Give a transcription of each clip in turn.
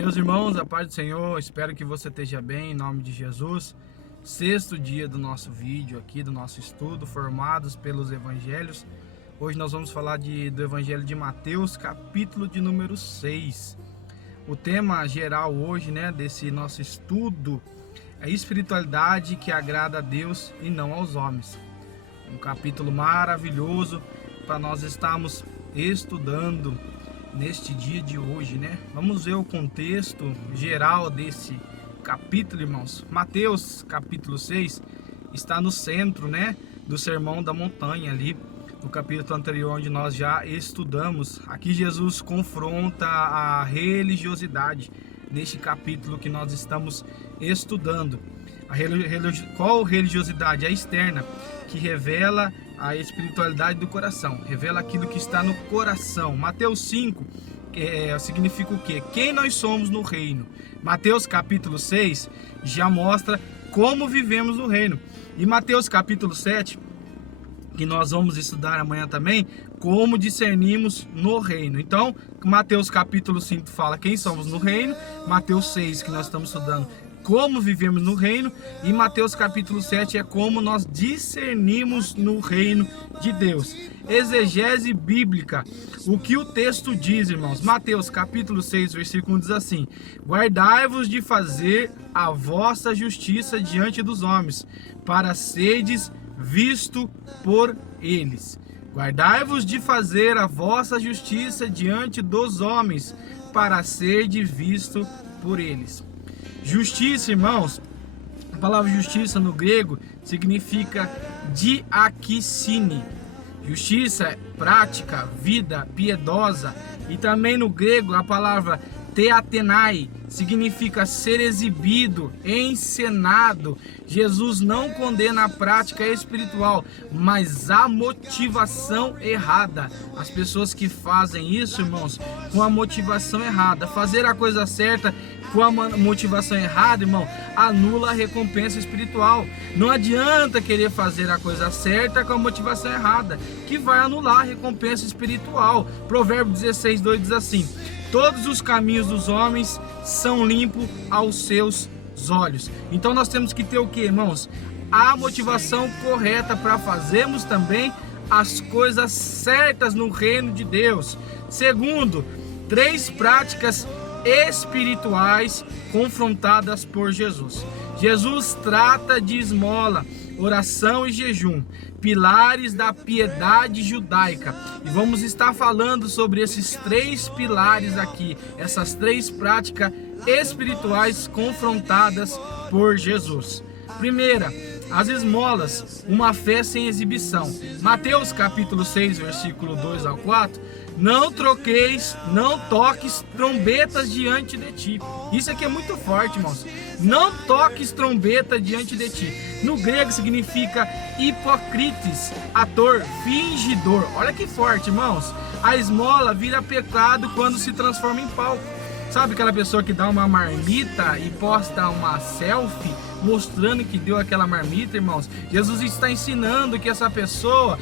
Meus irmãos, a paz do Senhor, espero que você esteja bem, em nome de Jesus. Sexto dia do nosso vídeo aqui, do nosso estudo, formados pelos evangelhos. Hoje nós vamos falar do evangelho de Mateus, capítulo de número 6. O tema geral hoje, desse nosso estudo é espiritualidade que agrada a Deus e não aos homens. Um capítulo maravilhoso para nós estarmos estudando neste dia de hoje, Vamos ver o contexto geral desse capítulo, irmãos. Mateus, capítulo 6, está no centro, do Sermão da Montanha ali, no capítulo anterior onde nós já estudamos. Aqui Jesus confronta a religiosidade neste capítulo que nós estamos estudando. Qual religiosidade? A externa, que revela a espiritualidade do coração, revela aquilo que está no coração. Mateus 5 significa o quê? Quem nós somos no reino. Mateus capítulo 6 já mostra como vivemos no reino. E Mateus capítulo 7, que nós vamos estudar amanhã também, como discernimos no reino. Então, Mateus capítulo 5 fala quem somos no reino, Mateus 6, que nós estamos estudando, como vivemos no reino, e Mateus capítulo 7 é como nós discernimos no reino de Deus. Exegese bíblica. O que o texto diz, irmãos? Mateus capítulo 6, versículo 1 diz assim: guardai-vos de fazer a vossa justiça diante dos homens, para serdes visto por eles. Guardai-vos de fazer a vossa justiça diante dos homens, para serdes visto por eles. Justiça, irmãos, a palavra justiça no grego significa diakissine. Justiça é prática, vida, piedosa. E também no grego a palavra theatenai significa ser exibido, encenado. Jesus não condena a prática espiritual, mas a motivação errada. As pessoas que fazem isso, irmãos, com a motivação errada, fazer a coisa certa com a motivação errada, irmão, anula a recompensa espiritual. Não adianta querer fazer a coisa certa com a motivação errada, que vai anular a recompensa espiritual. Provérbio 16:2 diz assim: todos os caminhos dos homens são limpos aos seus olhos. Então nós temos que ter o que, irmãos? A motivação correta para fazermos também as coisas certas no reino de Deus. Segundo, 3 práticas espirituais confrontadas por Jesus. Jesus trata de esmola, oração e jejum, pilares da piedade judaica. E vamos estar falando sobre esses 3 pilares aqui, essas 3 práticas espirituais confrontadas por Jesus. Primeira, as esmolas, uma fé sem exibição. Mateus capítulo 6, versículo 2 ao 4. Não toques trombetas diante de ti. Isso aqui é muito forte, irmãos. Não toques trombeta diante de ti. No grego significa hipocrites, ator, fingidor. Olha que forte, irmãos. A esmola vira pecado quando se transforma em palco. Sabe aquela pessoa que dá uma marmita e posta uma selfie mostrando que deu aquela marmita, irmãos? Jesus está ensinando que essa pessoa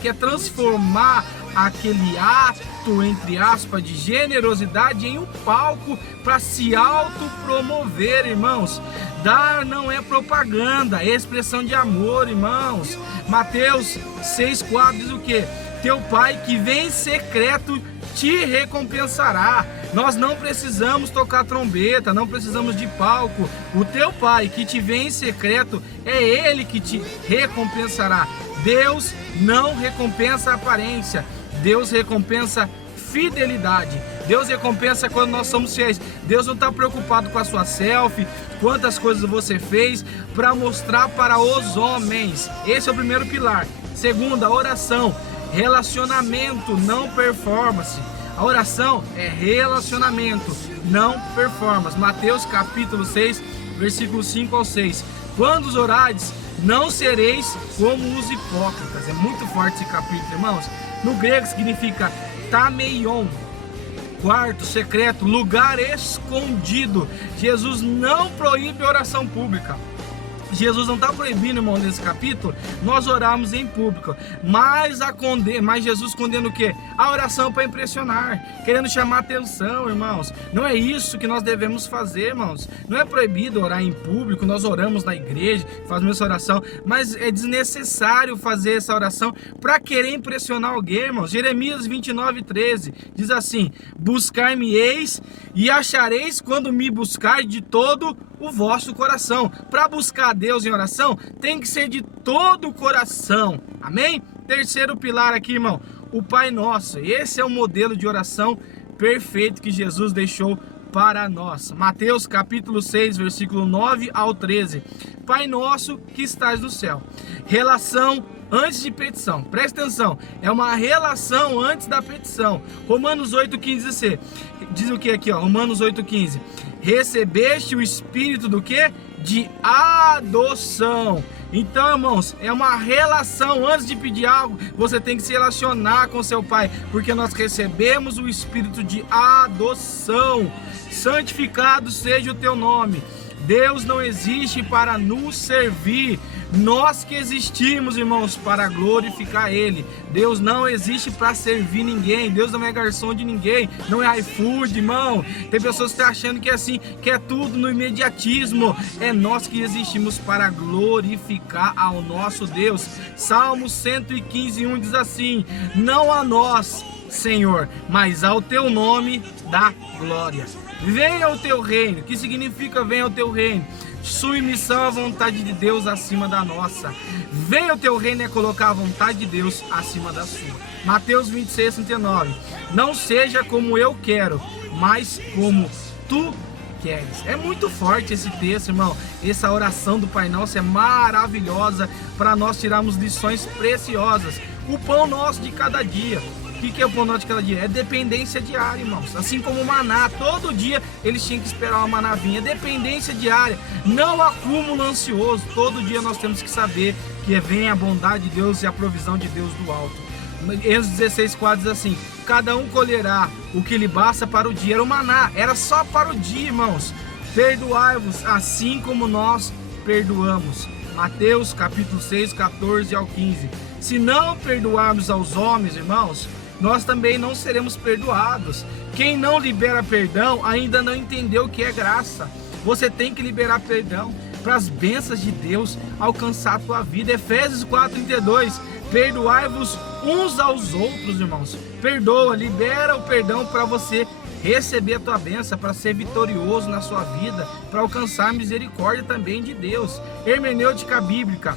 quer transformar aquele ato, entre aspas, de generosidade em um palco para se autopromover, irmãos. Dar não é propaganda, é expressão de amor, irmãos. Mateus 6,4 diz o quê? Teu pai que vem em secreto te recompensará. Nós não precisamos tocar trombeta, não precisamos de palco. O teu pai que te vê em secreto, é ele que te recompensará. Deus não recompensa a aparência, Deus recompensa fidelidade. Deus recompensa quando nós somos fiéis. Deus não está preocupado com a sua selfie, quantas coisas você fez para mostrar para os homens. Esse é o primeiro pilar. Segunda, oração, relacionamento, não performance. A oração é relacionamento, não performance. Mateus capítulo 6, versículo 5 ao 6. Quando os orares, não sereis como os hipócritas. É muito forte esse capítulo, irmãos. No grego significa tameion, quarto, secreto, lugar escondido. Jesus não proíbe oração pública. Jesus não está proibindo, irmão, nesse capítulo, nós orarmos em público, mas Jesus condena o quê? A oração para impressionar, querendo chamar atenção, irmãos. Não é isso que nós devemos fazer, irmãos. Não é proibido orar em público, nós oramos na igreja, fazemos essa oração, mas é desnecessário fazer essa oração para querer impressionar alguém, irmãos. Jeremias 29:13 diz assim: buscar-me-eis e achareis quando me buscar de todo o vosso coração. Para buscar a Deus em oração, tem que ser de todo o coração. Amém? Terceiro pilar aqui, irmão, o Pai Nosso. Esse é o modelo de oração perfeito que Jesus deixou para nós. Mateus capítulo 6, versículo 9 ao 13. Pai Nosso que estás no céu. Relação antes de petição. Presta atenção, é uma relação antes da petição. Romanos 8:15 diz o que aqui, ó? Romanos 8:15. Recebeste o Espírito do quê? De adoção. Então, irmãos, é uma relação. Antes de pedir algo, você tem que se relacionar com seu Pai, porque nós recebemos o Espírito de adoção. Santificado seja o teu nome. Deus não existe para nos servir, nós que existimos, irmãos, para glorificar Ele. Deus não existe para servir ninguém, Deus não é garçom de ninguém, não é iFood, irmão. Tem pessoas que estão achando que é assim, que é tudo no imediatismo. É nós que existimos para glorificar ao nosso Deus. Salmo 115:1 diz assim: não a nós, Senhor, mas ao teu nome dá glória. Venha o teu reino. Que significa venha o teu reino? Submissão à vontade de Deus acima da nossa. Venha o teu reino é colocar a vontade de Deus acima da sua. Mateus 26:39. Não seja como eu quero, mas como tu queres. É muito forte esse texto, irmão. Essa oração do Pai Nosso é maravilhosa para nós tirarmos lições preciosas. O pão nosso de cada dia. O que é o pão nosso de cada dia? É dependência diária, irmãos. Assim como o maná, todo dia eles tinham que esperar uma maná vir. É dependência diária, não acúmulo ansioso. Todo dia nós temos que saber que vem a bondade de Deus e a provisão de Deus do alto. Êxodo 16:4 diz assim: cada um colherá o que lhe basta para o dia. Era o maná, era só para o dia, irmãos. Perdoai-vos assim como nós perdoamos. Mateus capítulo 6, 14 ao 15. Se não perdoarmos aos homens, irmãos, nós também não seremos perdoados. Quem não libera perdão ainda não entendeu o que é graça. Você tem que liberar perdão para as bênçãos de Deus alcançar a tua vida. Efésios 4:32. Perdoai-vos uns aos outros, irmãos. Perdoa, libera o perdão para você receber a tua bênção, para ser vitorioso na sua vida, para alcançar a misericórdia também de Deus. Hermenêutica bíblica.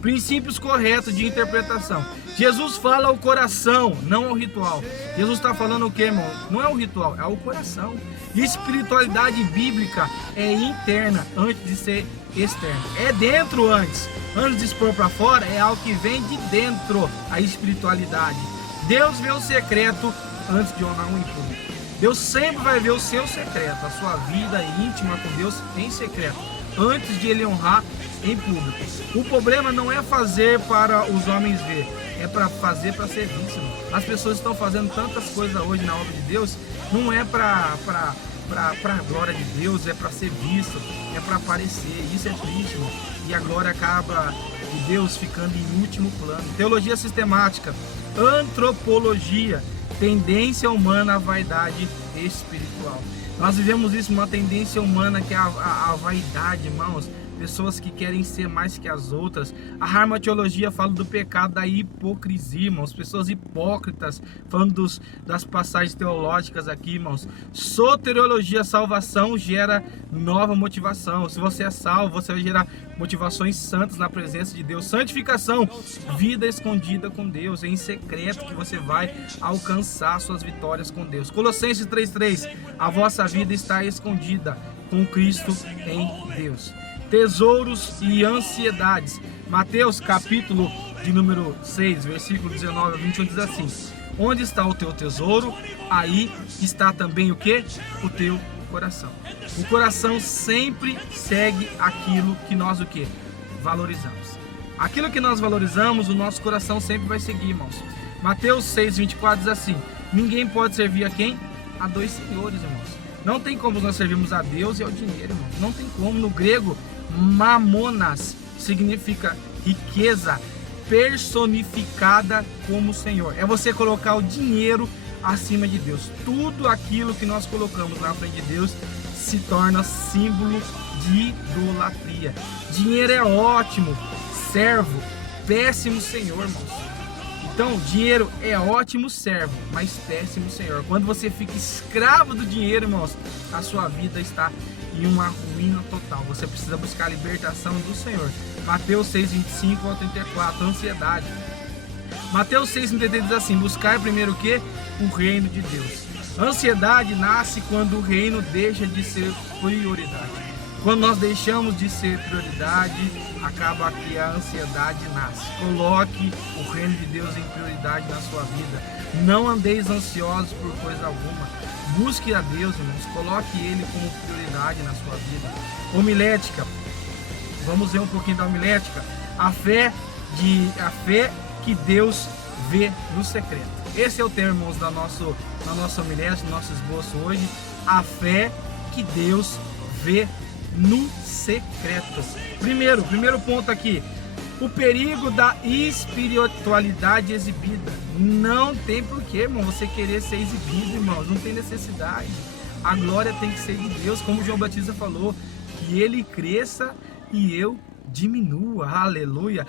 Princípios corretos de interpretação. Jesus fala ao coração, não ao ritual. Jesus está falando o que, irmão? Não é o ritual, é o coração. Espiritualidade bíblica é interna antes de ser externa. É dentro antes. Antes de expor para fora, é algo que vem de dentro, a espiritualidade. Deus vê o secreto antes de honrar um em público. Deus sempre vai ver o seu secreto, a sua vida íntima com Deus em secreto, antes de Ele honrar em público. O problema não é fazer para os homens ver, é para fazer para ser visto. As pessoas estão fazendo tantas coisas hoje na obra de Deus, não é para a glória de Deus, é para ser visto, é para aparecer. Isso é triste, irmão. E a glória acaba de Deus ficando em último plano. Teologia sistemática, antropologia, tendência humana à vaidade espiritual. Nós vivemos isso, uma tendência humana que é a vaidade, irmãos. Pessoas que querem ser mais que as outras. A harmateologia fala do pecado da hipocrisia, irmãos. Pessoas hipócritas, falando das passagens teológicas aqui, irmãos. Soteriologia, salvação gera nova motivação. Se você é salvo, você vai gerar motivações santas na presença de Deus. Santificação, vida escondida com Deus. É em secreto que você vai alcançar suas vitórias com Deus. Colossenses 3:3. A vossa vida está escondida com Cristo em Deus. Tesouros e ansiedades. Mateus capítulo de número 6, versículo 19 a 21 diz assim: onde está o teu tesouro, aí está também o que? O teu coração. O coração sempre segue aquilo que nós o que? Valorizamos. Aquilo que nós valorizamos, o nosso coração sempre vai seguir, irmãos. Mateus 6:24 diz assim: ninguém pode servir a quem? A dois senhores, irmãos. Não tem como nós servirmos a Deus e ao dinheiro, irmãos. Não tem como. No grego, Mamonas significa riqueza personificada como Senhor. É você colocar o dinheiro acima de Deus. Tudo aquilo que nós colocamos na frente de Deus se torna símbolo de idolatria. Dinheiro é ótimo, servo, péssimo senhor, irmãos. Então, dinheiro é ótimo servo, mas péssimo senhor. Quando você fica escravo do dinheiro, irmãos, a sua vida está em uma ruína total. Você precisa buscar a libertação do Senhor. Mateus 6:25 ao 34, ansiedade. Mateus 6:33 diz assim: buscar primeiro o quê? O reino de Deus. Ansiedade nasce quando o reino deixa de ser prioridade. Quando nós deixamos de ser prioridade, acaba que a ansiedade nasce. Coloque o reino de Deus em prioridade na sua vida. Não andeis ansiosos por coisa alguma. Busque a Deus, irmãos. Coloque Ele como prioridade na sua vida. Homilética. Vamos ver um pouquinho da homilética. A fé que Deus vê no secreto. Esse é o termo, irmãos, da nossa homilética, do nosso esboço hoje. A fé que Deus vê no secreto. Primeiro ponto aqui, o perigo da espiritualidade exibida. Não tem porquê, irmão, você querer ser exibido, irmãos, não tem necessidade. A glória tem que ser de Deus, como João Batista falou, que ele cresça e eu diminua, aleluia.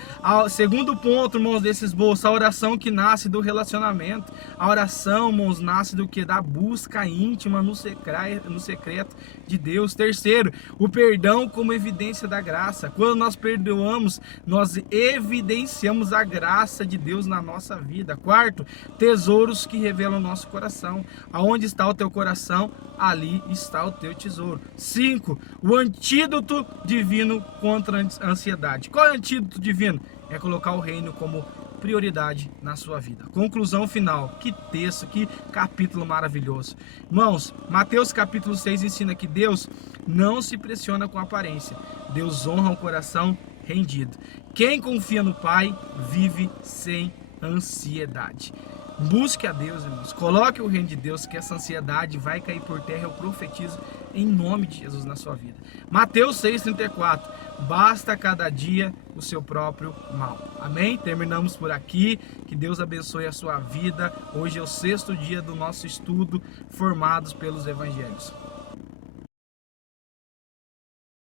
Segundo ponto, irmãos, desse esboço, a oração que nasce do relacionamento. A oração, irmãos, nasce do que? Da busca íntima no secreto de Deus. Terceiro, o perdão como evidência da graça. Quando nós perdoamos, nós evidenciamos a graça de Deus na nossa vida. Quarto, tesouros que revelam o nosso coração. Aonde está o teu coração, ali está o teu tesouro. 5, o antídoto divino contra a ansiedade. Qual é o antídoto divino? É colocar o reino como prioridade na sua vida. Conclusão final. Que texto, que capítulo maravilhoso. Irmãos, Mateus capítulo 6 ensina que Deus não se pressiona com aparência. Deus honra o coração rendido. Quem confia no Pai vive sem ansiedade. Busque a Deus, irmãos. Coloque o reino de Deus, que essa ansiedade vai cair por terra. Eu profetizo em nome de Jesus na sua vida. Mateus 6:34. Basta cada dia o seu próprio mal. Amém? Terminamos por aqui. Que Deus abençoe a sua vida. Hoje é o 6º dia do nosso estudo, Formados pelos Evangelhos.